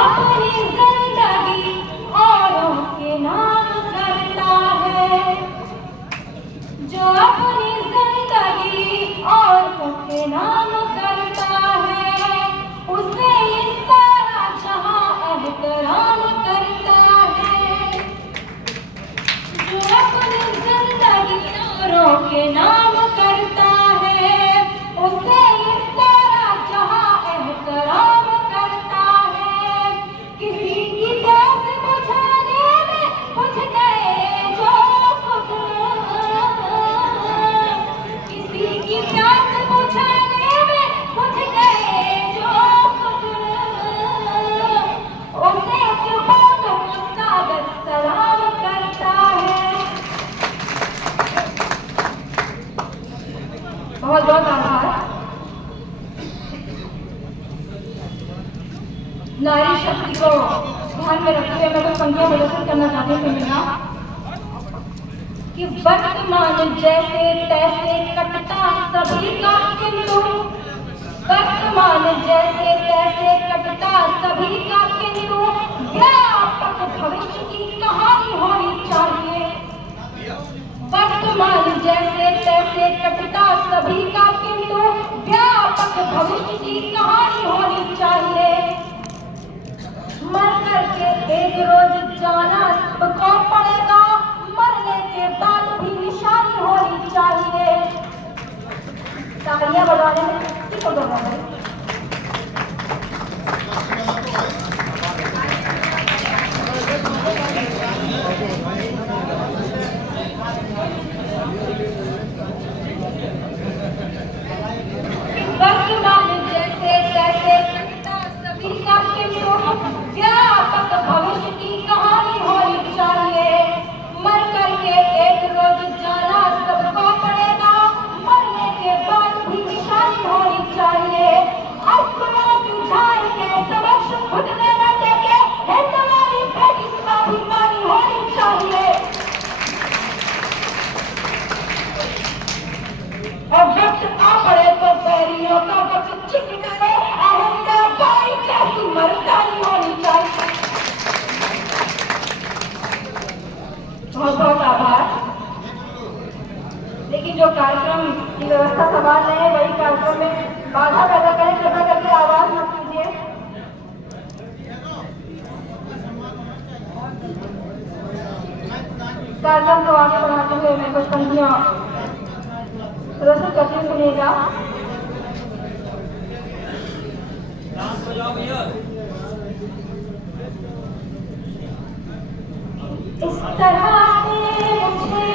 अपनी जिंदगी औरों के नाम करता है, जो अपनी जिंदगी औरों के नाम करता है, उसे ये सारा जहां एहतराम करता है। जो अपनी जिंदगी औरों के नाम करता है, उसे ये सारा जहां एहतराम करता है। किसी की प्यास बुझाने में बुझ गए जो खुद, किसी की प्यास बुझाने में बुझ गए जो खुद, उसे बहुत मुस्ताबिक सलाम करता है। बहुत बहुत आभार। नारी शक्ति को ध्यान में रखते हुए मैं कुछ पंक्तियां प्रदर्शन करना चाहती हूँ मेरा कि वर्तमान जैसे तैसे कटता सभी का किंतु, वर्तमान जैसे तैसे कटता सभी का किंतु, व्यापक भविष्य की कहानी होनी चाहिए। वर्तमान जैसे तैसे कटता सभी का किंतु, व्यापक भविष्य की कहानी होनी चाहिए। मर करके एक रोज जाना सबको पड़ेगा, मरने के बाद भी निशानी होनी चाहिए। तालियां बजाने में किसी को बजा रहे व्यापक भविष्य की कहानी होनी चाहिए। मर करके एक रोज जाना सबको पड़ेगा, मरने के बाद भी निशानी होनी चाहिए। आसमां की झाई के समक्ष घुटने न टेके, हिंदवानी बेटी स्वाभिमानी होनी चाहिए। और वक्त आ पड़े तो बैरियों का वक्त छिप करे, अहिंसाबाई जैसी मर्दानी होनी चाहिए। बहुत बहुत आभार। लेकिन जो कार्यक्रम की व्यवस्था संभाल रहे हैं वही कार्यक्रम में बाधा पैदा करें, कृपया करके आवाज मत कीजिए। कार्यक्रम को आगे बढ़ाते हुए मैं कुछ पंक्तियां प्रस्तुत करती सुनिएगा। इस तरह से मुझे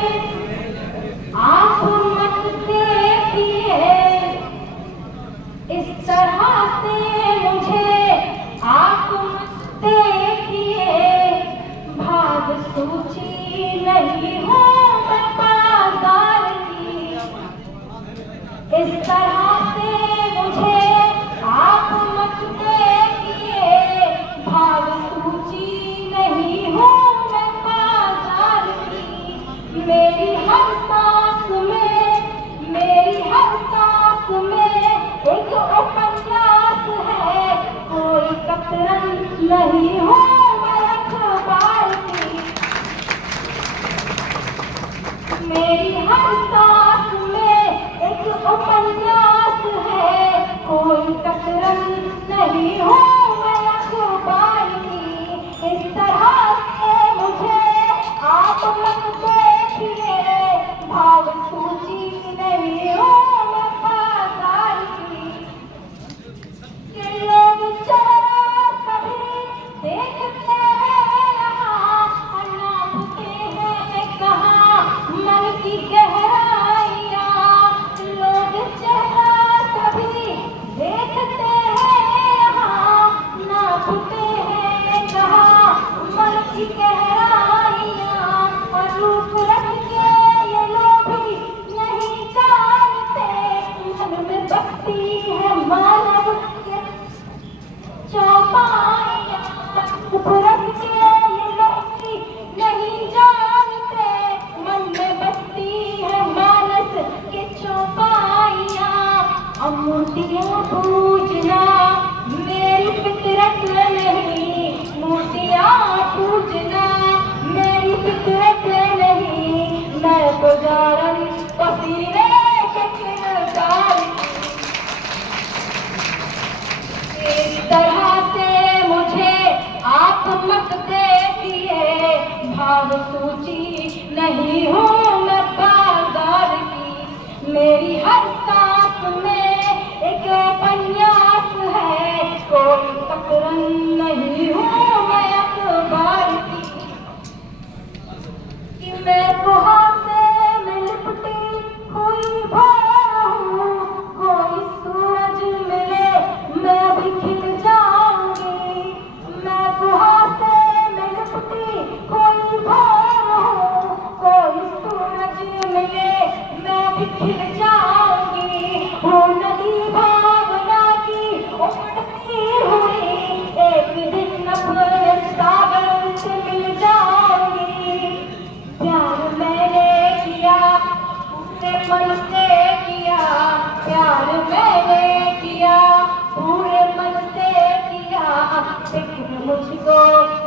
आप मत देखिए, इस तरह से मुझे आप मत देखिए, भाग सूची नहीं हूँ मैं बाजार की। इस तरह से मुझे आप मत देखिए, भाग सूची नहीं हूँ मैं बाजार की। मेरी हर सांस में, मेरी हर सांस में एक उपन्यास है, कोई कतरन नहीं हूँ मैं अखबार की। मेरी हर सांस में एक उपन्यास है, कोई कतरन नहीं हूँ मैं अखबार की। इस तरह से मुझे आप मत देखिए, भाव सूची नहीं हूँ मैं बाजार की। कि लोग चेहरा कभी भाव सूची नहीं हूँ मैं बाजार की। मेरी हर सांस में एक उपन्यास है, कोई कतरन नहीं हूँ मैं अखबार की। कि मैं कुहां से में लिपटी हुई भोर हूँ, कोई सूरज मिले मैं भी खिल जाऊंगी। मैं कुहां से में लिपटी हुई भोर हूँ, कोई सूरज मिले मैं भी खिल जाऊंगी। हूँ नदी भावना की उमड़ती हुई, एक दिन अपने सागर से मिल जाऊंगी। प्यार मैंने किया पूरे मन से किया, प्यार मैंने किया पूरे मन से किया। फिक्र मुझको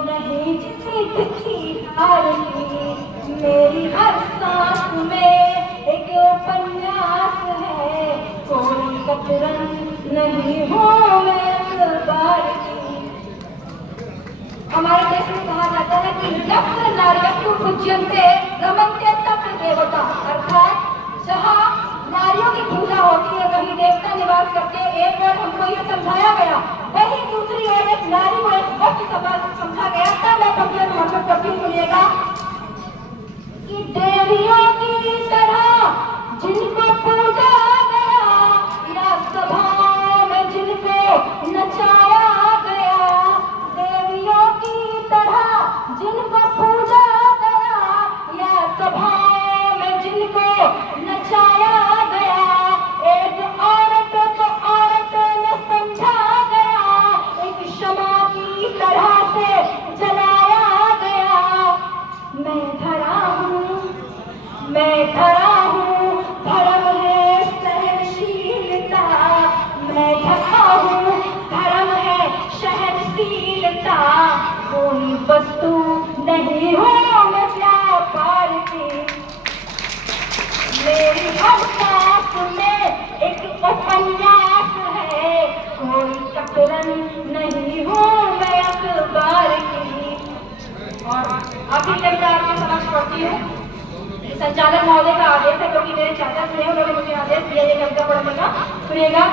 नहीं जीत की हार की। मेरी हर सांस में एक उपन्यास है, कोई कतरन नहीं हूँ मैं अखबार की। हमारे देश में कहा जाता है कि यत्र नार्यस्तु पूज्यन्ते रमन्ते तत्र देवता, अर्थात जहाँ नारियों की पूजा होती है वहीं देवता निवास करते हैं। एक ओर हमको ये समझाया गया, वहीं दूसरी ओर एक नारी को एक वक्त समझा गया। तब मैं भगवान मतलब कभी सुनिएगा कि देवियों की तरह जिनको पूजा गया, या सभाओं में जिनको नचाया गया, देवियों की तरह जिनको पूजा गया, या सभाओं में जिनको नचाया गया, एक औरत को औरत न समझा गया, एक क्षमा की तरह से जलाया गया। मैं धरा हूँ, मैं धरा हूँ, धर्म है सहनशीलता। मैं धरा हूँ, धर्म है सहनशीलता। कोई वस्तु नहीं हूँ मैं व्यापार की। मेरी हर सांस में एक उपन्यास है, कोई कतरन नहीं हूँ मैं अखबार की। और अभी कविता आपके समक्ष पढ़ती हूँ। संचालक महोदय का आदेश है, क्योंकि मेरे चाचा थे उन्होंने मुझे आदेश दिया ये कविता पढ़ने का। सुनिएगा।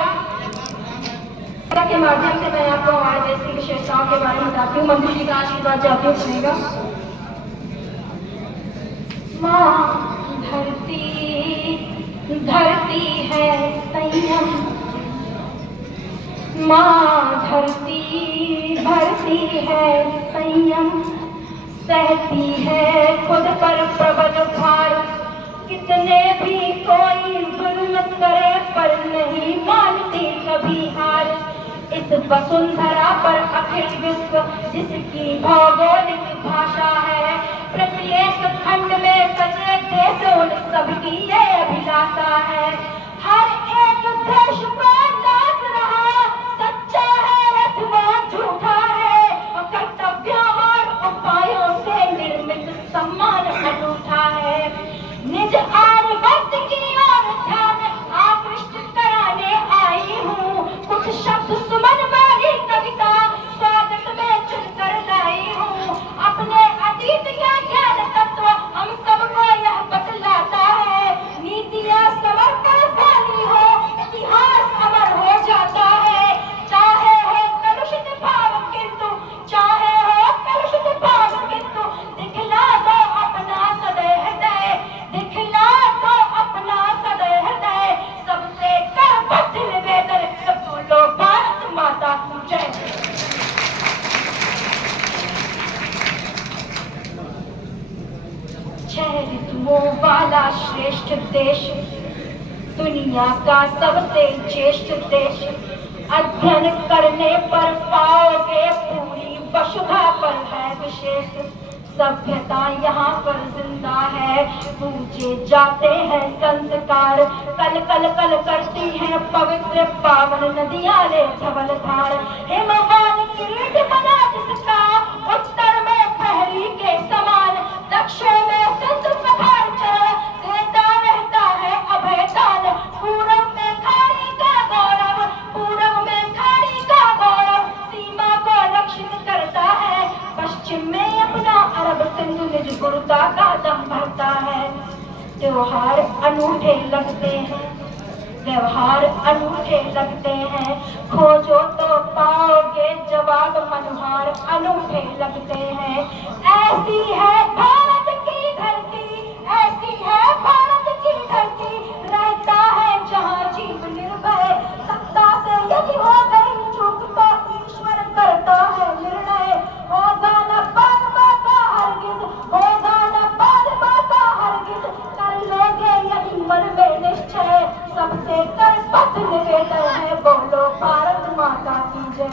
के माध्यम से मैं आपको हमारे देश की विशेषताओं के बारे में बताती हूँ। मंजू जी का आशीर्वाद चाहती हूँ। सुनिएगा। माँ धरती है संयम, माँ धरती भरती है संयम, सहती है खुद पर प्रबल भार। कितने भी कोई जुल्म करे पर नहीं मानती कभी हार। इस वसुंधरा पर अखिल विश्व जिसकी भौगोलिक भाषा है, प्रत्येक खंड में सचे देश उन सबकी ये अभिलाषा है। हर एक देश को नाच रहा सच्चा है अथवा झूठा है, कर्तव्यों और उपायों से निर्मित सम्मान अनूठा है। निज आर्यवर्त की ओर ध्यान आकृष्ट कराने आई हूँ, कुछ शब्द सुमन वाली कविता स्वागत में चुनकर लाई हूँ। अपने अतीत का ज्ञान तत्व हम सबको यह बतलाता है, नीतियाँ समर्पण वाली हो इतिहास अमर हो जाता है। चाहे हो कलुषित भाव किंतु, चाहे हो कलुषित भाव किंतु, दिखला दो अपना सदैव हृदय, दिखला दो अपना सदैव हृदय। सबसे करबद्ध निवेदन, बोलो भारत माता की जय। छह ऋतुओं वाला श्रेष्ठ देश, दुनिया का सबसे ज्येष्ठ देश। अध्ययन करने पर पाओगे पूरी वसुधा पर है विशेष। सभ्यता यहाँ पर जिंदा है, पूजे जाते हैं संस्कार। कल कल कल करती हैं पवित्र पावन नदियाँ ले धवल धार। हिमवान किरीट बना जिसका, उत्तर में प्रहरी के समान, दक्षिण में सिंधु पठार चरण देता रहता है अभयदान। पूरब में खाड़ी का गौरव, पूरब में खाड़ी का गौरव, सीमा को रक्षित करता है। पश्चिम में अपना अरब सिंधु निज गुरु त्योहार अनूठे लगते हैं, व्यवहार अनूठे लगते हैं, खोजो तो पाओगे जवाब मनोहार अनूठे लगते हैं। ऐसी है भारत की धरती, ऐसी है भारत की धरती, रहता है जहाँ जीव निर्भय, सत्ता से यदि हो गई चूक तो ईश्वर करता है निर्णय। होगा न बादमा का हरगिज, होगा न बादमा का हरगिज, कर लोगे यदि मन में निश्चय, सबसे करबद्ध निवेदन है, बोलो भारत माता की जय।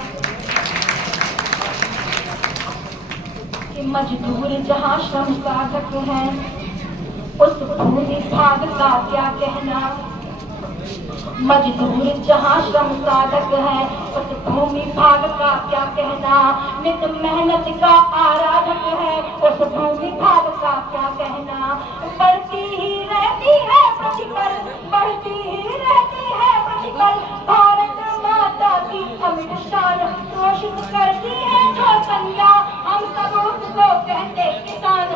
कि मजदूर जहाँ श्रम साधक है, उस भूमि भाग का क्या कहना। मजदूर जहाँ श्रम साधक है, उस भूमि भाग का क्या कहना। नित मेहनत का आराधक है, उस भूमि भाग का क्या कहना। बढ़ती ही रहती है प्रतिपल, बढ़ती ही रहती है प्रतिपल, भारत माता की अमिट शान, घोषित करती है जो संज्ञा, हम सब उसको कहते किसान।